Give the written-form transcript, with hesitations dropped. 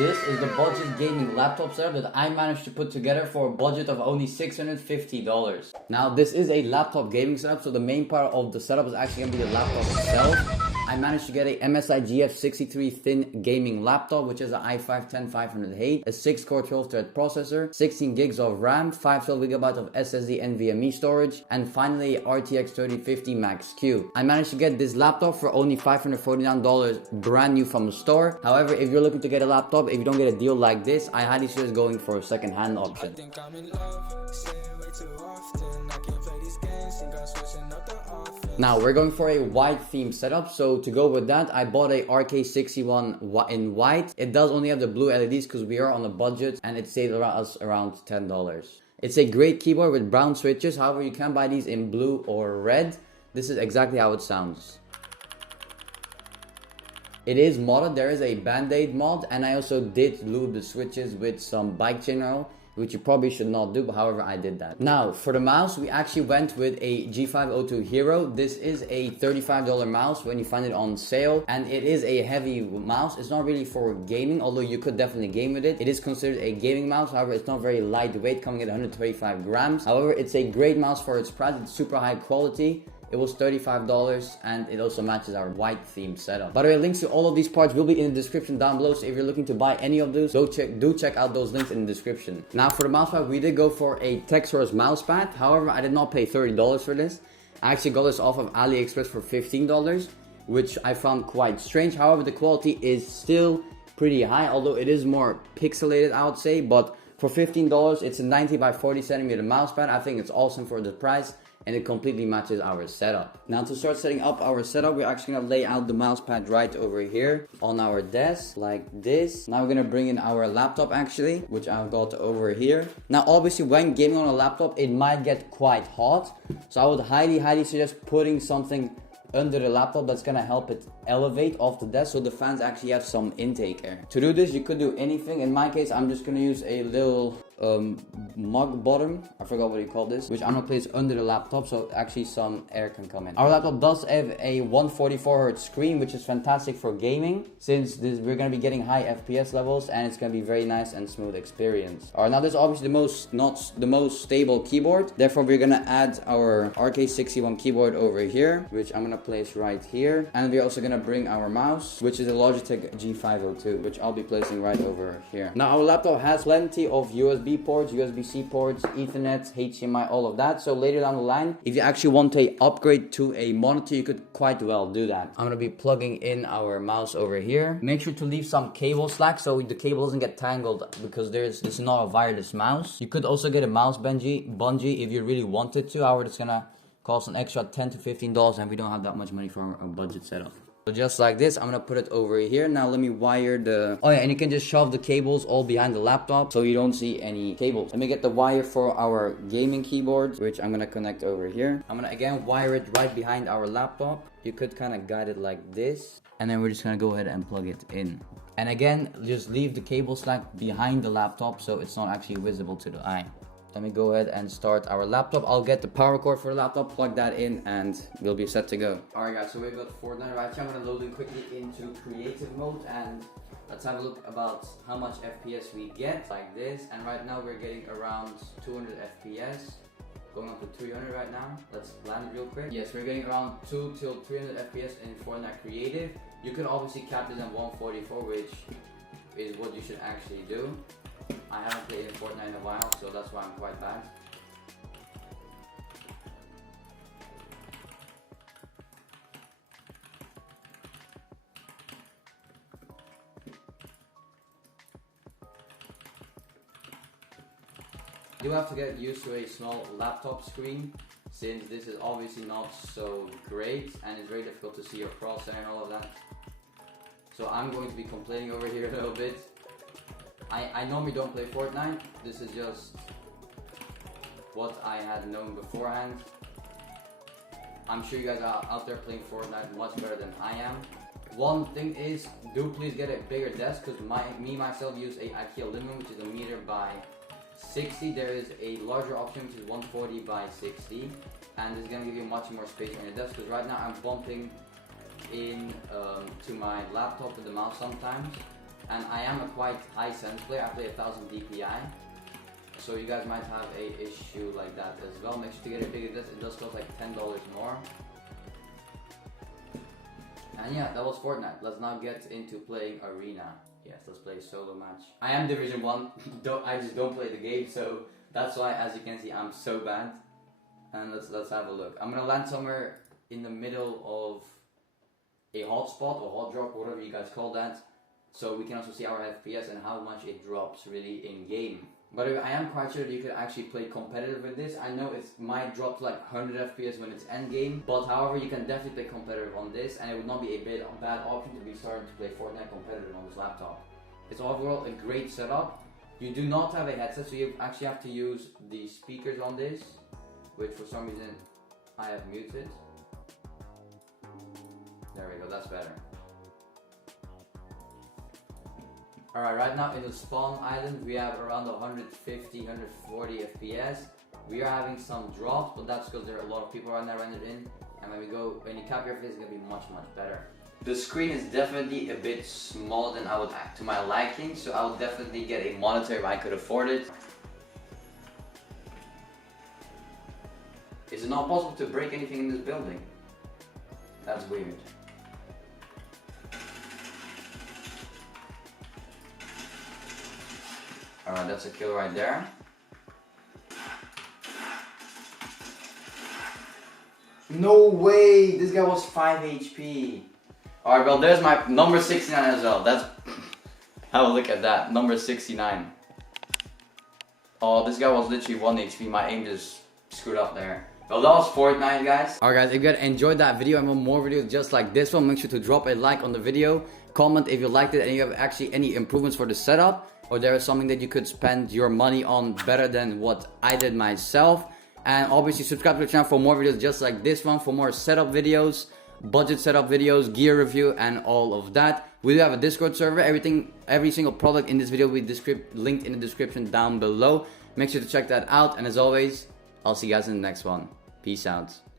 This is the budget gaming laptop setup that I managed to put together for a budget of only $650. Now this is a laptop gaming setup, so the main part of the setup is actually going to be the laptop itself. I managed to get a MSI GF63 thin gaming laptop, which is an i5-10500H, a 6-core 12-thread processor, 16 gigs of RAM, 512GB of SSD NVMe storage, and finally a RTX 3050 Max-Q. I managed to get this laptop for only $549 brand new from the store. However, if you're looking to get a laptop, if you don't get a deal like this, I highly suggest going for a second-hand option. Now we're going for a white theme setup, so to go with that I bought a RK61 in white. It does only have the blue LEDs because we are on a budget, and it saved us around $10. It's a great keyboard with brown switches. However, you can buy these in blue or red. This is exactly how it sounds. It is modded. There is a band-aid mod, and I also did lube the switches with some bike chain oil, which you probably should not do, but however I did that. Now for the mouse, we actually went with a G502 Hero. This is a $35 mouse when you find it on sale, and it is a heavy mouse. It's not really for gaming, although you could definitely game with it. It is considered a gaming mouse. However, it's not very lightweight, coming at 125 grams. However, it's a great mouse for its price. It's super high quality. It was $35, and it also matches our white theme setup. By the way, links to all of these parts will be in the description down below, so if you're looking to buy any of those, do check out those links in the description. Now for the mousepad, we did go for a Texas mousepad. However, I did not pay $30 for this. I actually got this off of AliExpress for $15, which I found quite strange. However, the quality is still pretty high, although it is more pixelated, I would say. But for $15, it's a 90 by 40 centimeter mousepad. I think it's awesome for the price, and it completely matches our setup. Now to start setting up our setup, we're actually gonna lay out the mousepad right over here on our desk like this. Now we're gonna bring in our laptop actually, which I've got over here. Now obviously when gaming on a laptop, it might get quite hot, so I would highly suggest putting something under the laptop that's gonna help it elevate off the desk, so the fans actually have some intake air. To do this, you could do anything. In my case, I'm just gonna use a little mug bottom, I forgot what you call this, which I'm gonna place under the laptop so actually some air can come in. Our laptop does have a 144Hz screen, which is fantastic for gaming, since we're gonna be getting high FPS levels, and it's gonna be very nice and smooth experience. Alright, now this is obviously not the most stable keyboard, therefore we're gonna add our RK61 keyboard over here, which I'm gonna place right here, and we're also gonna bring our mouse, which is a Logitech G502, which I'll be placing right over here. Now our laptop has plenty of USB ports, USB-C ports, Ethernet, HDMI, all of that. So later down the line, if you actually want to upgrade to a monitor, you could quite well do that. I'm gonna be plugging in our mouse over here. Make sure to leave some cable slack so the cable doesn't get tangled, because this is not a wireless mouse. You could also get a mouse bungee if you really wanted to. However, it's gonna cost an extra $10 to $15, and we don't have that much money for a budget setup. So just like this, I'm gonna put it over here. Now let me wire the... Oh yeah, and you can just shove the cables all behind the laptop so you don't see any cables. Let me get the wire for our gaming keyboard, which I'm gonna connect over here. I'm gonna again wire it right behind our laptop. You could kind of guide it like this, and then we're just gonna go ahead and plug it in. And again, just leave the cable slack behind the laptop so it's not actually visible to the eye. Let me go ahead and start our laptop. I'll get the power cord for the laptop, plug that in, and we'll be set to go. Alright guys, so we've got Fortnite right here. I'm going to load in quickly into creative mode, and let's have a look about how much FPS we get, like this. And right now we're getting around 200 FPS, going up to 300 right now. Let's land it real quick. Yes, we're getting around 2 till 300 FPS in Fortnite creative. You can obviously cap this at 144, which is what you should actually do. I haven't played in Fortnite in a while, so that's why I'm quite bad. You have to get used to a small laptop screen, since this is obviously not so great, and it's very difficult to see your crosshair and all of that. So I'm going to be complaining over here a little bit. I normally don't play Fortnite. This is just what I had known beforehand. I'm sure you guys are out there playing Fortnite much better than I am. One thing is, do please get a bigger desk, because myself use a IKEA aluminum, which is 1 meter by 60. There is a larger option, which is 140 by 60, and it's gonna give you much more space on your desk, because right now I'm bumping in to my laptop with the mouse sometimes, and I am a quite high sense player. I play 1000 DPI, so you guys might have a issue like that as well. Make sure to get it bigger. It does cost like $10 more. And yeah, that was Fortnite. Let's now get into playing Arena. Yes, let's play a solo match. I am Division 1. I just don't play the game, so that's why, as you can see, I'm so bad. And let's have a look. I'm gonna land somewhere in the middle of a hotspot or hot drop, whatever you guys call that, so we can also see our FPS and how much it drops really in game. But I am quite sure that you could actually play competitive with this. I know it might drop to like 100 FPS when it's end game, but however, you can definitely play competitive on this, and it would not be a bad option to be starting to play Fortnite competitive on this laptop. It's overall a great setup. You do not have a headset, so you actually have to use the speakers on this, which for some reason I have muted. There we go, that's better. Alright, right now in the spawn island we have around 150, 140 FPS. We are having some drops, but that's because there are a lot of people around there rendered in. And when you cap your face, it's gonna be much better. The screen is definitely a bit smaller than I would to my liking, so I would definitely get a monitor if I could afford it. Is it not possible to break anything in this building? That's weird. Alright, that's a kill right there. No way! This guy was 5 HP. Alright, well, there's my number 69 as well. That's... have a look at that. Number 69. Oh, this guy was literally 1 HP. My aim just screwed up there. Well, that was Fortnite, guys. Alright, guys, if you guys enjoyed that video and want more videos just like this one, make sure to drop a like on the video. Comment if you liked it and you have actually any improvements for the setup, or there is something that you could spend your money on better than what I did myself. And obviously subscribe to the channel for more videos just like this one, for more setup videos, budget setup videos, gear review, and all of that. We do have a Discord server. Every single product in this video will be linked in the description down below. Make sure to check that out, and as always, I'll see you guys in the next one. Peace out.